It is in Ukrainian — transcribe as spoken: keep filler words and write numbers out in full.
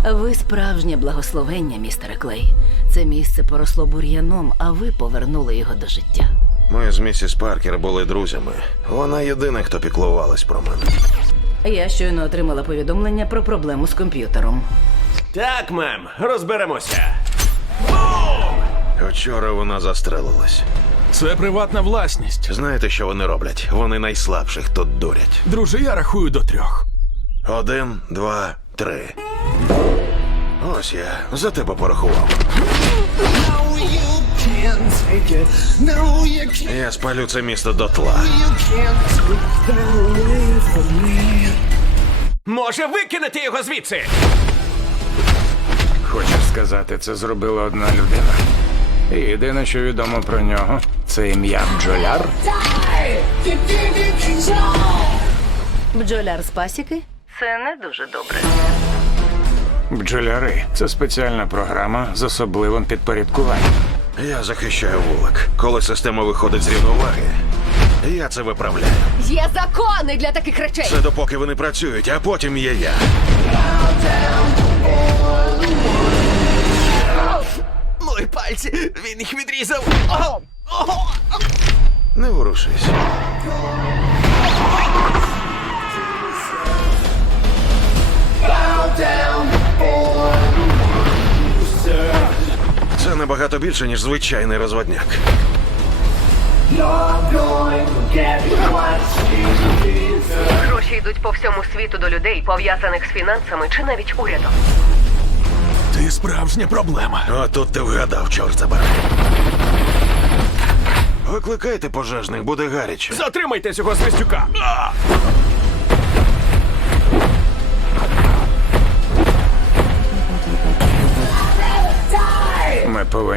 Ви справжнє благословення, містере Клей. Це місце поросло бур'яном, а ви повернули його до життя. Ми з місіс Паркер були друзями. Вона єдина, хто піклувалась про мене. Я щойно отримала повідомлення про проблему з комп'ютером. Так, мем, розберемося. Вчора вона застрелилась. Це приватна власність. Знаєте, що вони роблять? Вони найслабших тут дурять. Друже, я рахую до трьох. Один, два, три. Ось я за тебе порахував. No, you can't take it. No, you can't. Я спалю це місто дотла. You can't take that away from me. Може, викинути його звідси? Хочеш сказати, це зробила одна людина? І єдине, що відомо про нього, це ім'я Бджоляр. Die! You give it control. Бджоляр з пасіки? Це не дуже добре. Бджоляри – це спеціальна програма з особливим підпорядкуванням. Я захищаю вулик. Коли система виходить з рівноваги, я це виправляю. Є закони для таких речей. Це допоки вони працюють, а потім є я. Мої пальці, він їх відрізав. Не ворушись. Це набагато більше, ніж звичайний розводняк. Гроші йдуть по всьому світу до людей, пов'язаних з фінансами чи навіть урядом. Ти справжня проблема. О, тут ти вгадав, чорт забирай. Викликайте пожежних, буде гаряче. Затримайте цього свистюка. А! Ми повинні